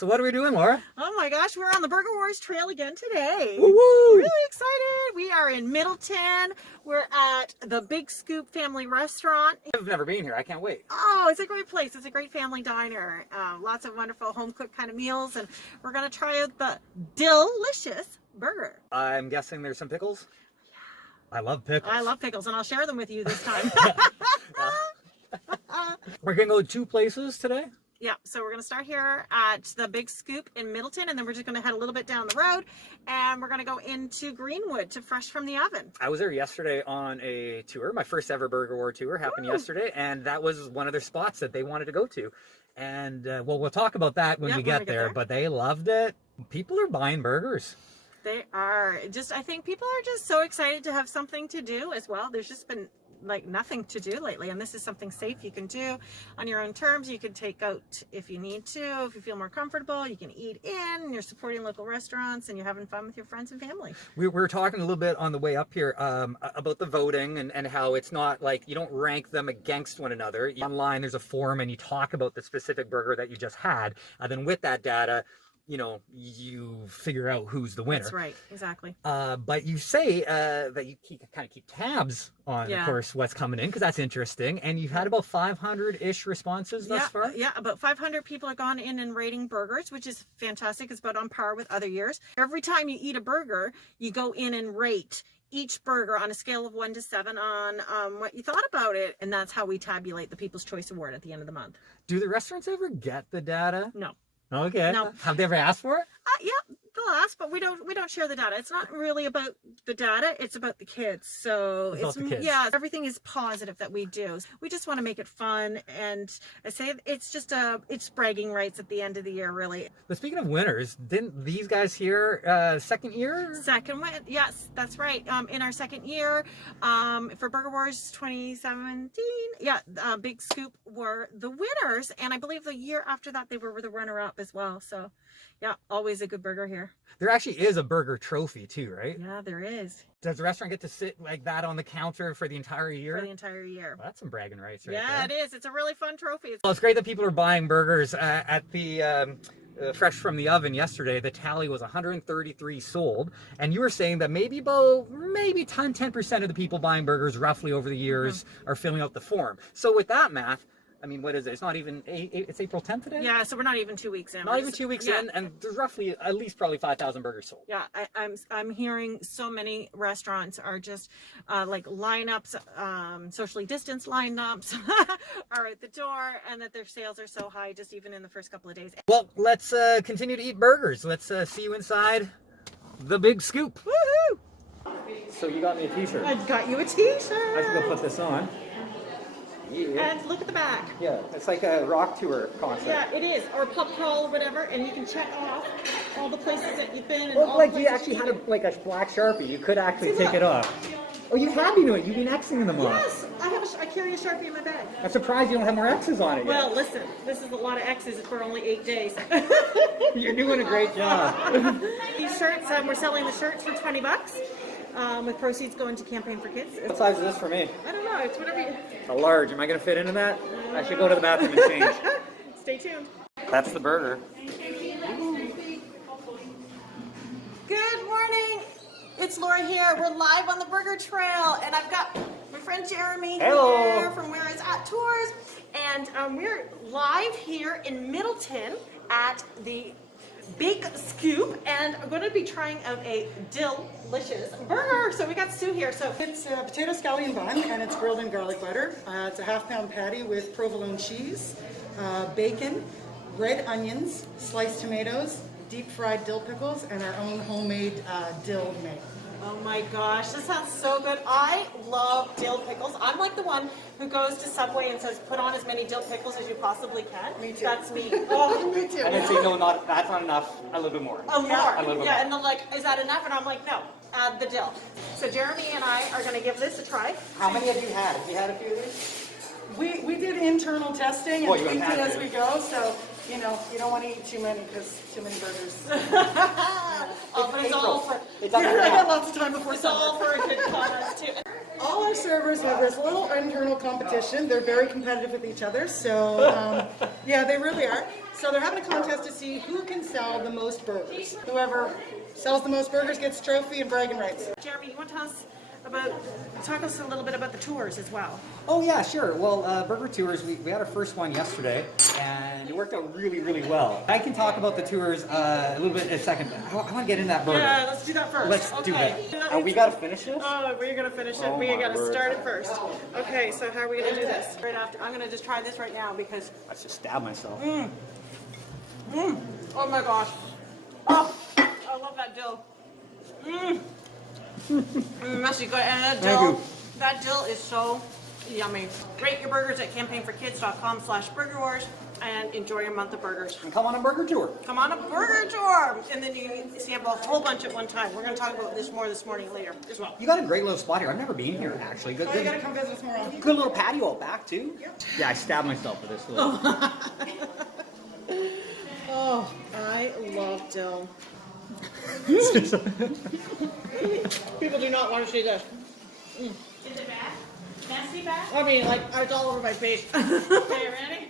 So what are we doing, Laura? Oh my gosh, we're on the Burger Wars trail again today. Woo-woo! Really excited. We are in Middleton. We're at the Big Scoop Family Restaurant. I've never been here. I can't wait. Oh, it's a great place. It's a great family diner. Lots of wonderful home-cooked kind of meals. And we're going to try out the Dill-icious Burger. I'm guessing there's some pickles? Yeah. I love pickles. I love pickles, and I'll share them with you this time. We're going to go 2 places today. Yeah, so we're going to start here at the Big Scoop in Middleton, and then we're just going to head a little bit down the road, and we're going to go into Greenwood to Fresh from the Oven. I was there yesterday on a tour. My first ever Burger War tour happened yesterday, and that was one of their spots that they wanted to go to. And, well, we'll talk about that when we get there, but they loved it. People are buying burgers. They are. I think people are just so excited to have something to do as well. There's just been like nothing to do lately, and this is something safe you can do on your own terms. You can take out if you need to, if you feel more comfortable. You can eat in, you're supporting local restaurants, and you're having fun with your friends and family. We were talking a little bit on the way up here about the voting and how it's not like you don't rank them against one another. Online there's a forum and you talk about the specific burger that you just had, and then with that data, you know, you figure out who's the winner. That's right, exactly. But you say that you kind of keep tabs on, of course, what's coming in, because that's interesting. And you've had about 500-ish responses thus far? Yeah, about 500 people have gone in and rating burgers, which is fantastic. It's about on par with other years. Every time you eat a burger, you go in and rate each burger on a scale of 1 to 7 on what you thought about it. And that's how we tabulate the People's Choice Award at the end of the month. Do the restaurants ever get the data? No. Okay. No. Have they ever asked for it? Yeah, they'll ask, but we don't share the data. It's not really about the data; it's about the kids. So it's the kids. Yeah, everything is positive that we do. We just want to make it fun, and I say it's just it's bragging rights at the end of the year, really. But speaking of winners, didn't these guys here second year? Second win, yes, that's right. In our second year, for Burger Wars 2017, Big Scoop were the winners, and I believe the year after that they were the runner-up as well. So, yeah, always a good burger here. There actually is a burger trophy too, right? Yeah, there is. Does the restaurant get to sit like that on the counter for the entire year? For the entire year. Well, that's some bragging rights right Yeah, there. it is. It's a really fun trophy. Well, it's great that people are buying burgers at the Fresh from the Oven yesterday. The tally was 133 sold, and you were saying that maybe 10% of the people buying burgers roughly over the years are filling out the form. So with that math, I mean, what is it? It's not even, it's April 10th today? Yeah, so we're not even 2 weeks in. Not even 2 weeks in, and there's roughly, at least probably 5,000 burgers sold. Yeah, I'm hearing so many restaurants are just like lineups, socially distanced lineups are at the door, and that their sales are so high just even in the first couple of days. Well, let's continue to eat burgers. Let's see you inside the Big Scoop. Woohoo! So you got me a t-shirt. I got you a t-shirt. I can go put this on. Yeah. And look at the back. Yeah, it's like a rock tour concept. Yeah, it is. Or pub crawl or whatever, and you can check off all the places that you've been. And Well, all like the you actually had a black Sharpie. You could actually take it off. Oh, you have been doing it. You've been Xing them off. Yes, I carry a Sharpie in my bag. I'm surprised you don't have more X's on it yet. Well, listen, this is a lot of X's for only 8 days. You're doing a great job. These shirts, we're selling the shirts for $20. With proceeds going to Campaign for Kids. What size is this for me? I don't know. It's whatever you... It's a large. Am I going to fit into that? I should go to the bathroom and change. Stay tuned. That's the burger. Good morning. It's Laura here. We're live on the Burger Trail, and I've got my friend Jeremy here from Where It's At Tours, and we're live here in Middleton at the Big Scoop, and I'm going to be trying out a Dill-icious Burger. So we got Sue here. So it's a potato scallion bun, and it's grilled in garlic butter. It's a half-pound patty with provolone cheese, bacon, red onions, sliced tomatoes, deep-fried dill pickles, and our own homemade dill mayo. Oh my gosh, this sounds so good. I love dill pickles. I'm like the one who goes to Subway and says, put on as many dill pickles as you possibly can. Me too. That's me. Oh, Me too. And then say, no, that's not enough. A little bit more. A more. A little bit more. And they're like, is that enough? And I'm like, no, add the dill. So Jeremy and I are going to give this a try. How many have you had? Have you had a few of these? We did internal testing and Well, you tweaked had it as to. we go, so, you know, you don't want to eat too many because too many burgers. But it's all for It's up Yeah, to I you. got lots of time before it's all summer. for a good cause too. All our servers have this little internal competition. They're very competitive with each other, so yeah, they really are. So they're having a contest to see who can sell the most burgers. Whoever sells the most burgers gets a trophy and bragging rights. Jeremy, you want to talk us a little bit about the tours as well? Oh yeah, sure. Well, burger tours, we had our first one yesterday, and it worked out really, really well. I can talk about the tours a little bit in a second, but I want to get into that burger. Yeah, let's do that first. Let's do that. We got to finish this? Oh, we're gonna finish it. Oh, We my gotta word. start it first. Okay, so how are we gonna do this? Right after, I'm gonna just try this right now because. Let's just stab myself. Oh my gosh. Oh, I love that dill. Messy good, and that Thank dill. you. That dill is so yummy. Rate your burgers at campaignforkids.com/burgerwars and enjoy your month of burgers. And come on a burger tour. Come on a burger tour, and then you can sample a whole bunch at one time. We're gonna talk about this more this morning later as well. You got a great little spot here. I've never been here, actually. Good, Oh, you good, gotta come visit us more often. good little patio out back, too. Yeah, I stabbed myself with this little. Oh, I love dill. People do not want to see this. Is it bad? Messy bad? I mean, like, it's all over my face. Okay, ready?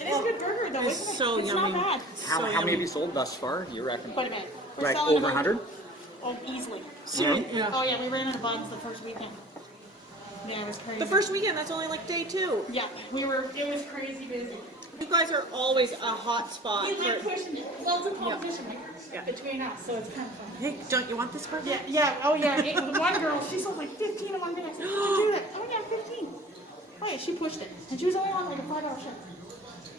It is a good burger though, It's isn't it? so it's yummy. not bad. How many have you sold thus far, you reckon? Quite a bit. We're Like selling over 100? Oh, easily. Yeah. Oh yeah, we ran out of buns the first weekend. Yeah, it was crazy. The first weekend, that's only like day 2. Yeah, it was crazy busy. You guys are always a hot spot. We like for- pushing it. Well, it's a competition right? Yeah. Between us, so it's kind of fun. Hey, don't you want this burger? Yeah, oh yeah. The one girl, she sold like 15 in 1 minute. I said, how'd you do that? Oh yeah, 15. Oh yeah, she pushed it. And she was only on like a 5-hour shift.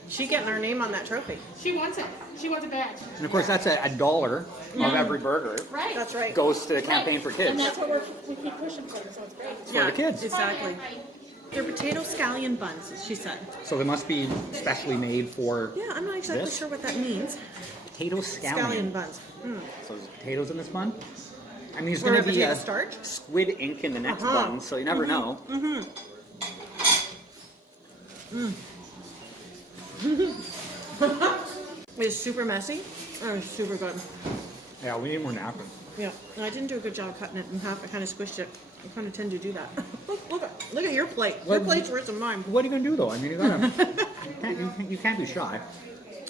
She getting her name on that trophy. She wants it. She wants a badge. And of course, that's a dollar of every burger Right. That's right. goes to the campaign for And kids. that's what we keep pushing for, so it's great. For the kids. Exactly. They're potato scallion buns, she said. So they must be specially made for Yeah, I'm not exactly This? sure what that means. potato Scallion scallion. buns. So there's potatoes in this bun? I mean, there's Or going a to be potato a starch. squid ink in the next Uh-huh. bun, so you never know. It's super messy. Oh, it's super good. Yeah, we need more napkins. Yeah, and I didn't do a good job cutting it in half. I kind of squished it. I kind of tend to do that. Look at your plate. Your What- plate's worse than mine. What are you going to do, though? I mean, you can't be shy.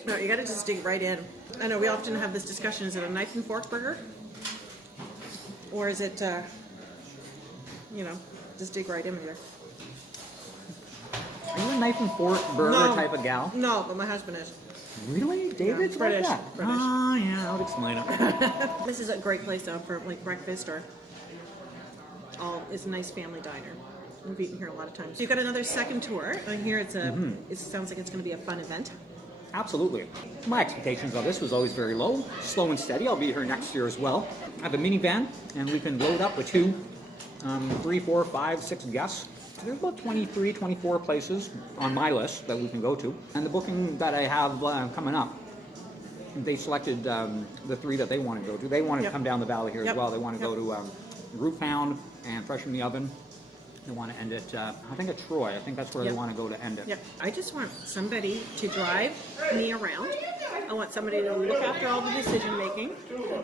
No, you gotta just dig right in. I know we often have this discussion. Is it a knife and fork burger? Or is it, just dig right in there? Are you a knife and fork burger No. type of gal? No, but my husband is. Really? David's like British, that? British. Oh, yeah, that would explain it. This is a great place though for like breakfast or it's a nice family diner. We've eaten here a lot of times. You've got another second tour. I hear it sounds like it's going to be a fun event. Absolutely. My expectations of this was always very low, slow and steady. I'll be here next year as well. I have a minivan, and we can load up with 2, 3, 4, 5, 6 guests. There's about 23, 24 places on my list that we can go to. And the booking that I have coming up, they selected the 3 that they want to go to. They want to Yep. come down the valley here Yep. as well. They want to Yep. go to Root Pound and Fresh from the Oven. They want to end it, I think at Troy. I think that's where Yep. they want to go to end it. Yep. I just want somebody to drive me around. I want somebody to look after all the decision making.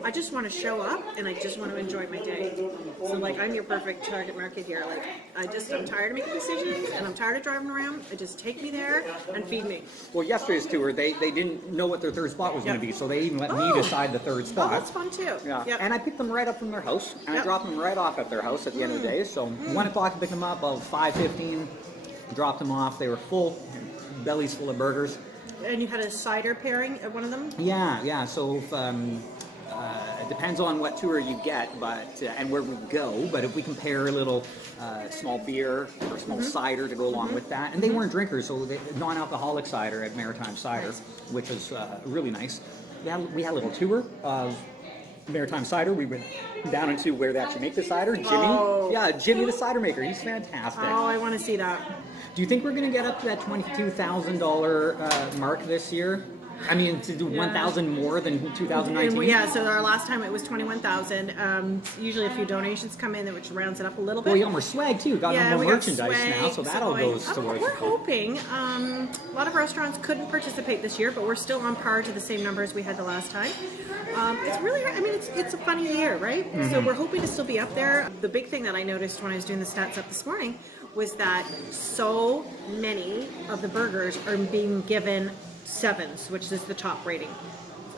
I just want to show up and I just want to enjoy my day. So like I'm your perfect target market here. Like I'm tired of making decisions and I'm tired of driving around. Just take me there and feed me. Well, yesterday's tour, they didn't know what their third spot was going Yep. to be, so they even let me Oh. decide the third Oh, spot. that's fun too. Yeah, Yep. and I picked them right up from their house, and I Yep. dropped them right off at their house at the end of the day. So 1 o'clock I picked them up, about 5:15, dropped them off. They were full, bellies full of burgers. And you had a cider pairing at one of them? Yeah. So if, it depends on what tour you get, but and where we go. But if we can pair a little small beer or small cider to go along with that, and they weren't drinkers, so they non-alcoholic cider at Maritime Cider, which is really nice. We had a little tour of Maritime Cider. We went down into where they actually make the cider. Jimmy, Oh. yeah, Jimmy the cider maker. He's fantastic. Oh, I want to see that. Do you think we're going to get up to that $22,000 mark this year? I mean, to do 1,000 more than 2019. Yeah, so our last time it was 21,000. Usually a few donations come in, which rounds it up a little bit. Well, you got more swag too. Got more we got merchandise now, swag, so that all goes towards. We're hoping. A lot of restaurants couldn't participate this year, but we're still on par to the same numbers we had the last time. It's really hard. I mean, it's a funny year, right? So we're hoping to still be up there. The big thing that I noticed when I was doing the stats up this morning was that so many of the burgers are being given 7s, which is the top rating.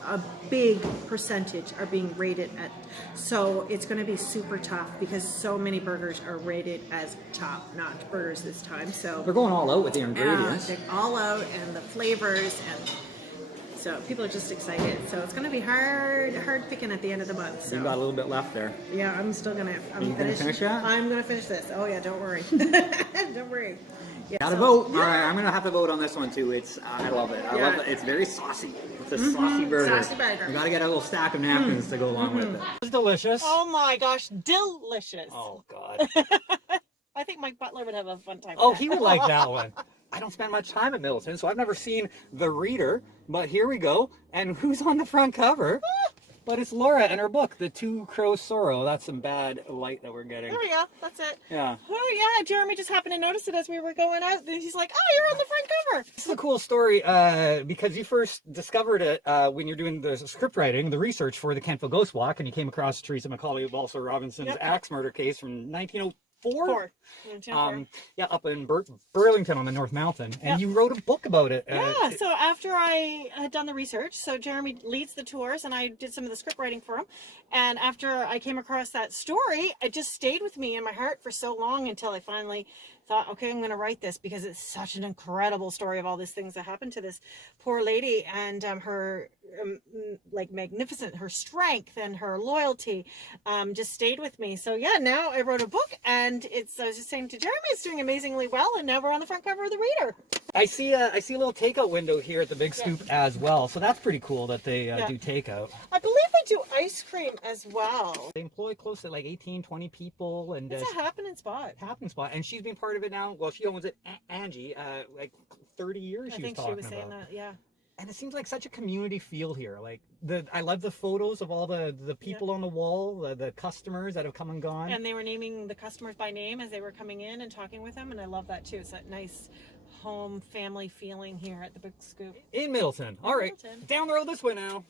A big percentage are being rated at, so it's going to be super tough because so many burgers are rated as top-notch burgers this time. So they're going all out with the ingredients. They're all out, and the flavors, and so people are just excited. So it's going to be hard picking at the end of the month. So You got a little bit left there. yeah, I'm still gonna. You gonna finish that? I'm gonna finish this. Oh yeah, don't worry. Don't worry. Yeah, Gotta vote. All right, I'm gonna have to vote on this one too. It's I love it. I love it. It's very saucy. It's a saucy burger. Saucy burger. You gotta get a little stack of napkins to go along with it. It's delicious. Oh my gosh, Dill-icious. Oh God. I think Mike Butler would have a fun time. Oh, with that. he would like that one. I don't spend much time at Middleton, so I've never seen The Reader, but here we go. And who's on the front cover? But it's Laura and her book, The Two Crows Sorrow. That's some bad light that we're getting. There we go. That's it. Yeah. Oh yeah, Jeremy just happened to notice it as we were going out. And he's like, "Oh, you're on the front cover." This is a cool story because you first discovered it when you're doing the script writing, the research for the Kentville Ghost Walk, and you came across Teresa Macaulay Balser Robinson's axe murder case from 1904. Yeah, up in Burlington on the North Mountain, and you wrote a book about it. Yeah, so after I had done the research, so Jeremy leads the tours, and I did some of the script writing for him. And after I came across that story, it just stayed with me in my heart for so long until I finally thought, okay, I'm going to write this because it's such an incredible story of all these things that happened to this poor lady, and her like magnificent, her strength and her loyalty just stayed with me. So yeah, now I wrote a book, and I was just saying to Jeremy, it's doing amazingly well, and now we're on the front cover of the Reader. I see a little takeout window here at the Big Scoop as well, so that's pretty cool that they do takeout. I believe they do ice cream as well. They employ close to like 18, 20 people, and It's a happening spot. and she's been part of it now. Well, she owns it, Angie, like 30 years. I She think was she talking was saying about. that, yeah. And it seems like such a community feel here. Like I love the photos of all the people on the wall, the customers that have come and gone. And they were naming the customers by name as they were coming in and talking with them, and I love that too. It's that nice home family feeling here at the Big Scoop. In Middleton. All right, Middleton. down the road this way now.